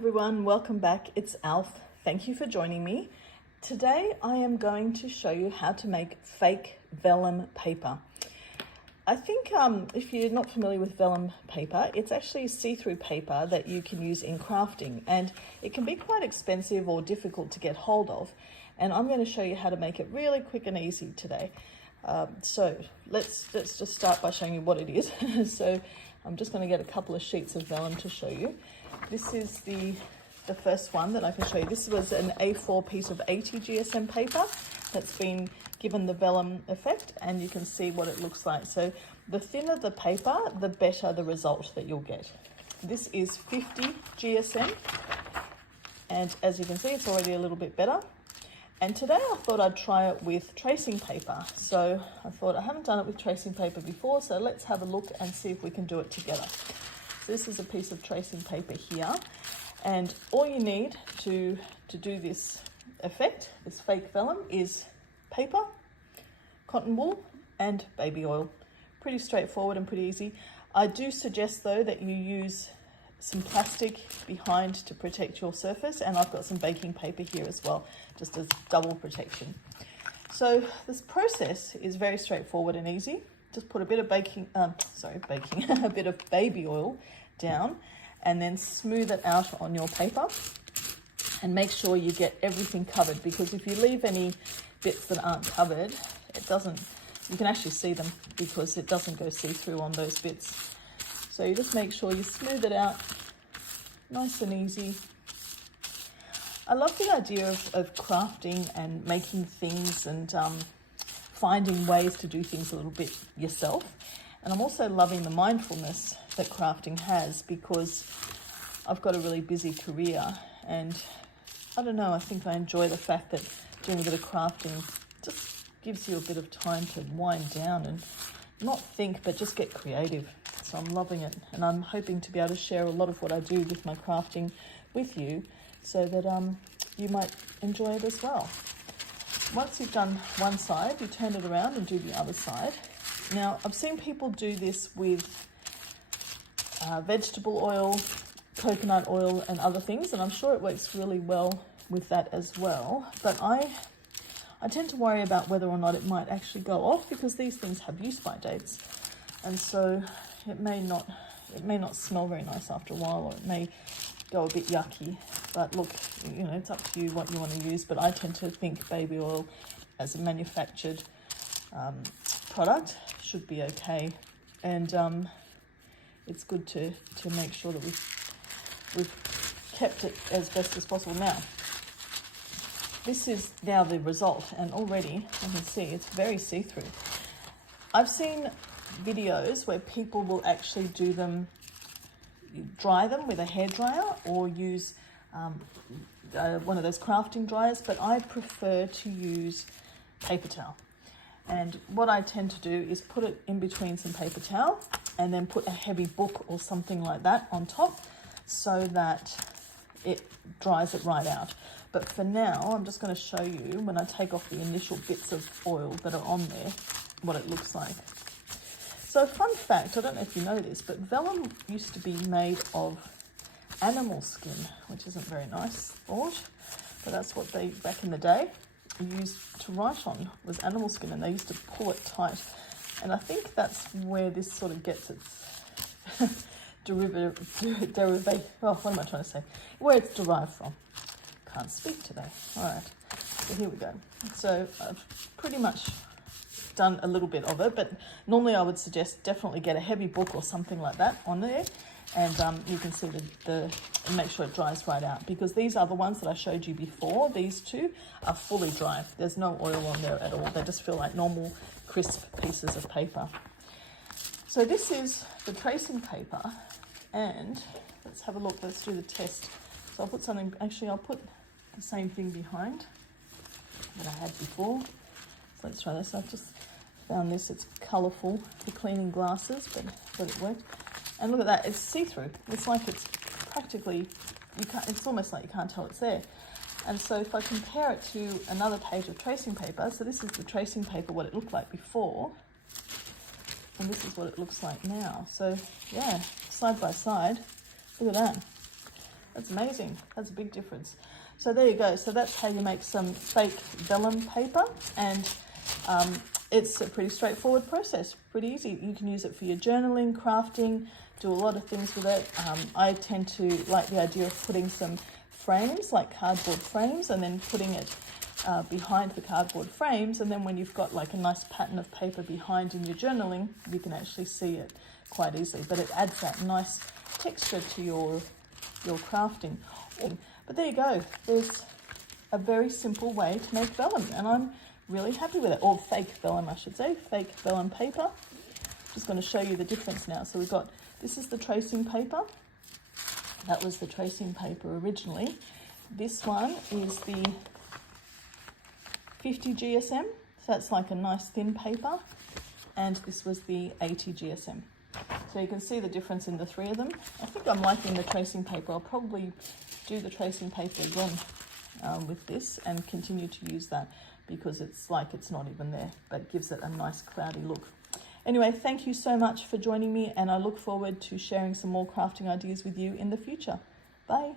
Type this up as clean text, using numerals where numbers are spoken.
everyone, welcome back. It's Alf. Thank you for joining me. Today I am going to show you how to make fake vellum paper. I think if you're not familiar with vellum paper, it's actually see-through paper that you can use in crafting, and it can be quite expensive or difficult to get hold of, and I'm going to show you how to make it really quick and easy today. So let's just start by showing you what it is. So I'm just going to get a couple of sheets of vellum to show you. This is the first one that I can show you. This was an A4 piece of 80 GSM paper that's been given the vellum effect, and you can see what it looks like. So the thinner the paper, the better the result that you'll get. This is 50 GSM, and as you can see, it's already a little bit better. And today I thought I'd try it with tracing paper. So I thought I haven't done it with tracing paper before, so let's have a look and see if we can do it together. So this is a piece of tracing paper here, and all you need to do this effect, this fake vellum, is paper, cotton wool, and baby oil. Pretty straightforward and pretty easy. I do suggest though that you use some plastic behind to protect your surface, and I've got some baking paper here as well, just as double protection. So this process is very straightforward and easy. Just put a bit of a bit of baby oil down, and then smooth it out on your paper, and make sure you get everything covered, because if you leave any bits that aren't covered, you can actually see them because it doesn't go see-through on those bits. So you just make sure you smooth it out, nice and easy. I love the idea of crafting and making things and finding ways to do things a little bit yourself. And I'm also loving the mindfulness that crafting has, because I've got a really busy career, and I don't know, I think I enjoy the fact that doing a bit of crafting just gives you a bit of time to wind down and not think, but just get creative. So I'm loving it, and I'm hoping to be able to share a lot of what I do with my crafting with you, so that you might enjoy it as well. Once you've done one side, you turn it around and do the other side. Now, I've seen people do this with vegetable oil, coconut oil, and other things, and I'm sure it works really well with that as well. But I tend to worry about whether or not it might actually go off, because these things have use-by dates, and so it may not smell very nice after a while, or it may go a bit yucky. But look, you know, it's up to you what you want to use, but I tend to think baby oil as a manufactured product should be okay, and it's good to make sure that we've kept it as best as possible. Now, this is now the result, and already you can see it's very see-through. I've seen videos where people will actually dry them with a hairdryer, or use one of those crafting dryers, but I prefer to use paper towel. And what I tend to do is put it in between some paper towel, and then put a heavy book or something like that on top, so that it dries it right out. But for now, I'm just going to show you, when I take off the initial bits of oil that are on there, what it looks like. So fun fact, I don't know if you know this, but vellum used to be made of animal skin, which isn't very nice thought, but that's what they, back in the day, used to write on, was animal skin, and they used to pull it tight. And I think that's where this sort of gets its where it's derived from. Can't speak today. All right, so here we go. So I've pretty much done a little bit of it, but normally I would suggest definitely get a heavy book or something like that on there, and you can see make sure it dries right out, because these other ones that I showed you before, these two, are fully dry. There's no oil on there at all. They just feel like normal crisp pieces of paper. So this is the tracing paper, and let's have a look. Let's do the test. So I'll put something, actually I'll put the same thing behind that I had before. So let's try this. I've just found this, it's colourful for cleaning glasses, but it worked. And look at that, it's see-through. It's like it's practically, it's almost like you can't tell it's there. And so if I compare it to another page of tracing paper, so this is the tracing paper, what it looked like before, and this is what it looks like now. So yeah, side by side, look at that. That's amazing. That's a big difference. So there you go. So that's how you make some fake vellum paper, and it's a pretty straightforward process, pretty easy. You can use it for your journaling, crafting, do a lot of things with it. I tend to like the idea of putting some frames, like cardboard frames, and then putting it behind the cardboard frames, and then when you've got like a nice pattern of paper behind in your journaling, you can actually see it quite easily, but it adds that nice texture to your crafting. But there you go, there's a very simple way to make vellum, and I'm really happy with it, or fake vellum I should say, fake vellum paper. Just going to show you the difference now. So we've got, this is the tracing paper, that was the tracing paper originally. This one is the 50 GSM, so that's like a nice thin paper, and this was the 80 GSM. So you can see the difference in the three of them. I think I'm liking the tracing paper. I'll probably do the tracing paper again with this and continue to use that, because it's like it's not even there, but gives it a nice cloudy look. Anyway, thank you so much for joining me, and I look forward to sharing some more crafting ideas with you in the future. Bye.